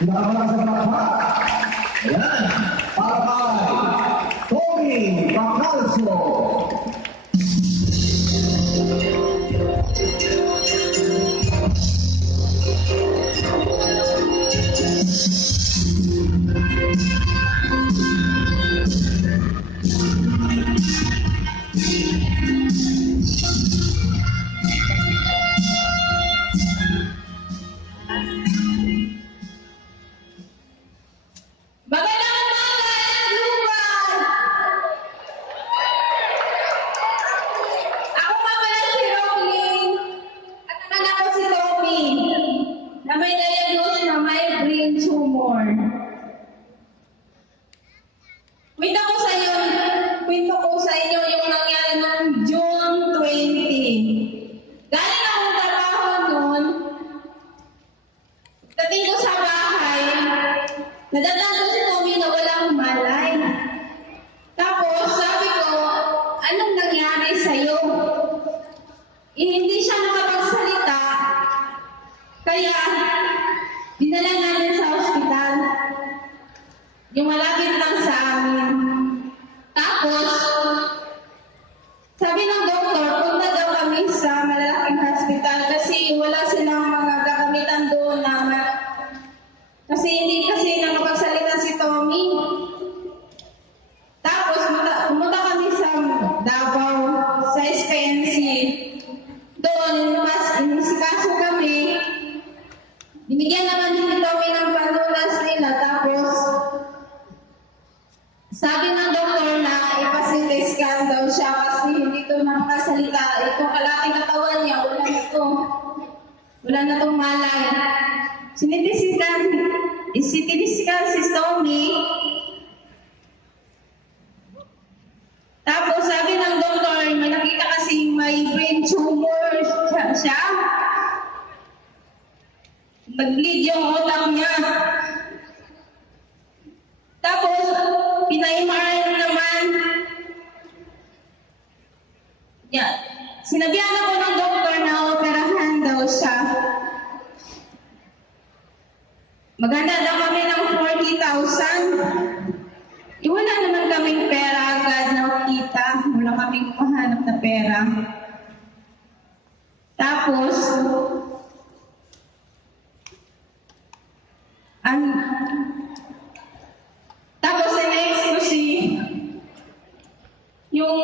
Nakapala sa palakpak. Ayan. Para kay Tommy Bacalso. Magandang umaga, lupa! Ako nga pala si Rocky at ang anak ko si Tommy na may diagnose na may brain tumor. Kwento ko sa inyo yung nangyari noong June 20. Galing akong trabaho noon, dating ko sa bahay, nadadaan ko si Tommy na walang malay. Tapos sabi ko, anong nangyari sa'yo? Hindi siya nakapagsalita, kaya dinala namin sa ospital. Yung malapit lang sa amin. Tapos, sabi ng doktor, punta daw kami sa malalaking hospital kasi wala silang mga gagamitan doon na kasi hindi kasi nakapagsalita si Tommy. Tapos, pumunta kami sa Davao, sa SPNC. Doon, inisikaso kami. Binigyan naman si Tommy ng panunas nila. Tapos, sabi ng doktor na ipa-CT scan daw siya kasi hindi ito nakakasalita. Itong kalaking katawan niya, wala na itong malay. CT scan si Tommy. Tapos sabi ng doktor, may nakita kasi may brain tumor siya. Nag-bleed yung utak niya. Tapos, pina-MRI naman. Yeah. Sinabihan ako ng doktor na operahan daw siya. Maganda daw kami ng 40,000. Wala naman kaming pera agad na kita. Wala kaming mahanap na pera. Tapos, next ko yung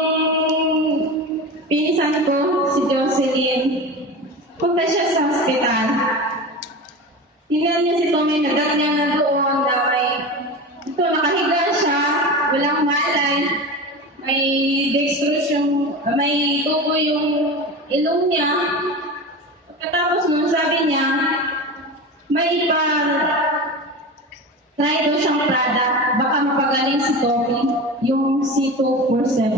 pinsan ko, si Jocelyn. Punta siya sa hospital. Tingnan niya si Tommy, nagat niya na doon na nakahiga siya, walang malay, may dextrose may tubo yung ilong niya. Pagkatapos nun, sabi niya, may try daw siyang product, baka mapagaling si Tommy, yung C247.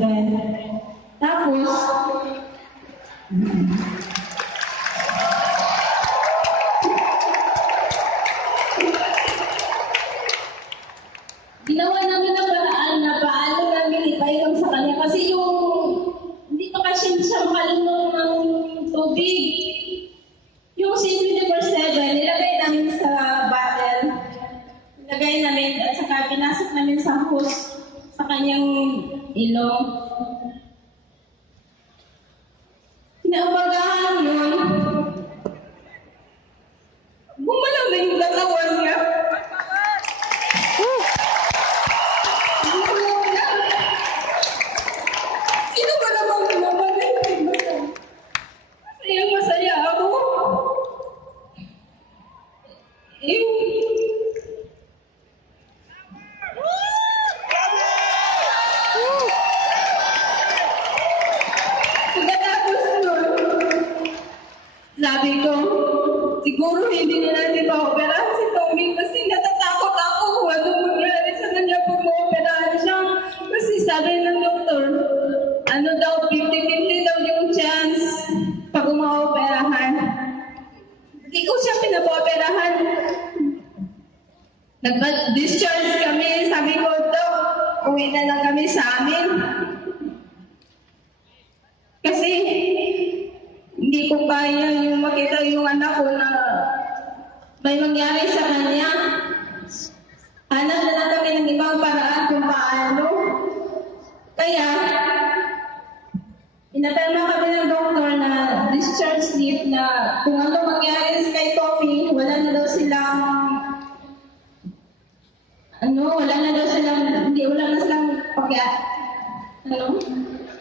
Tapos, ginawa namin ang paraan na paano namin ipainom sa kanya kasi hindi pa kasi siya makalimutan ng tubig. Yung C247, nilagay namin sa bottle. Nilagay namin at saka pinasok namin sa hose sa kanyang ilong. Kinaumagahan yun, gumalaw na yung katawan niya. Sino ba namang naman masaya ako. Pagkatapos nun, sabi ko, siguro hindi na natin ma-operahan si Tommy kasi natatakot ako kung ano mangyari sa kanya pag ma-operahan siya. Kasi sabi ng doktor, ano daw, 50-50 daw yung chance pag ma-operahan. Hindi ko siya pinapa-operahan. Nag-discharge kami, sabi ko, Dok, uwi na lang kami sa amin. Kasi hindi ko kaya yung makita yung anak ko na may mangyari sa kanya. hanap na lang kami ng ibang paraan kung paano. Kaya, inapelma kami ng doktor na discharge slip na kung ano mangyari kay Tommy, wala na daw silang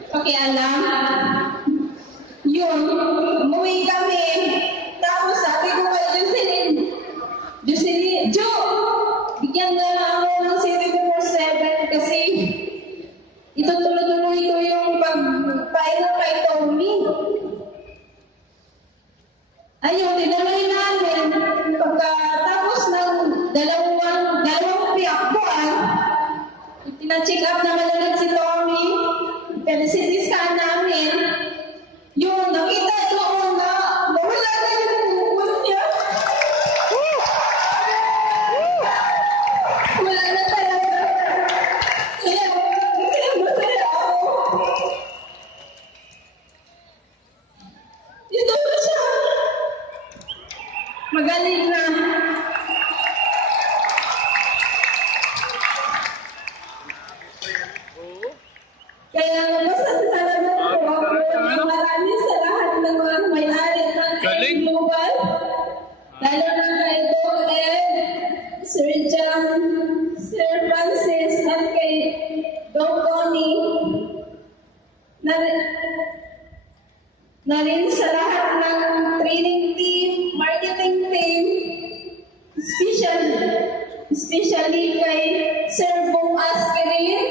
pakialam. Yun, umuwi kami. Tapos sabi ko kay Jocelyn, Jo, bigyan na lang ako ng 747 kasi itutuloy-tuloy ko yung pagpainom kay Tommy. Ayun, tinuloy namin. Pagkatapos ng dalawang buwan, tina-check up naman ulit si Tommy. CT scan namin. Yung nakita doon na wala na yung bukod niya. Wala na talaga. Kaya masaya ako. Ito na siya. Magaling na. Kaya masasalamat po ako. Maraming sa lahat ng mga may-ari ng Global. Lalo na kay Doc Ed, Sir John, Sir Francis, at kay Doc Tony. Na rin sa lahat ng training team, marketing team, especially kay Sir Bong Askirin,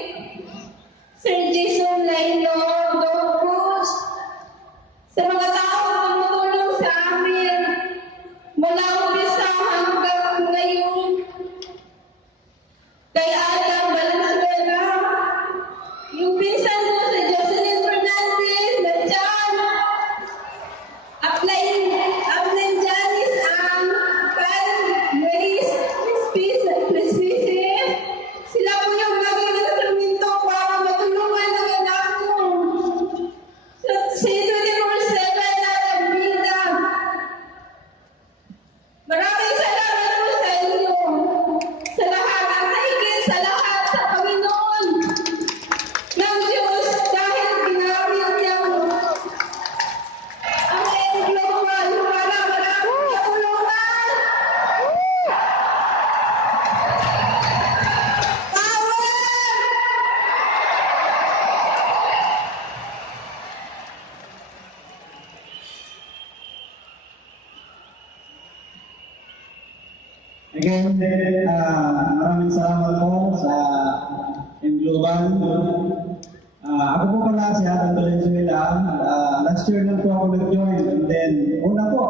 Sir Jason Laino, Doc Cruz, sa mga taong tumutulong sa amin mula umpisa hanggang ngayon, kay Adam Valenzuela, yung pinsan ko si Jocelyn Fernandez, na Chan, Upline Janice Ang, Karen Grace Presbyterian, sila po yung naging instrumento para matulungan ang anak ko. Sa 24/7 na nagbida. Maraming salamat po sa inyo. Sa lahat, at higit sa lahat, sa Panginoon ng Diyos, dahil ginamit niya ang global para maraming katulungan. Power! Again, maraming salamat po sa Global. Ako po pala si Adam Valenzuela. Last year lang po ako nag-join. And then, una po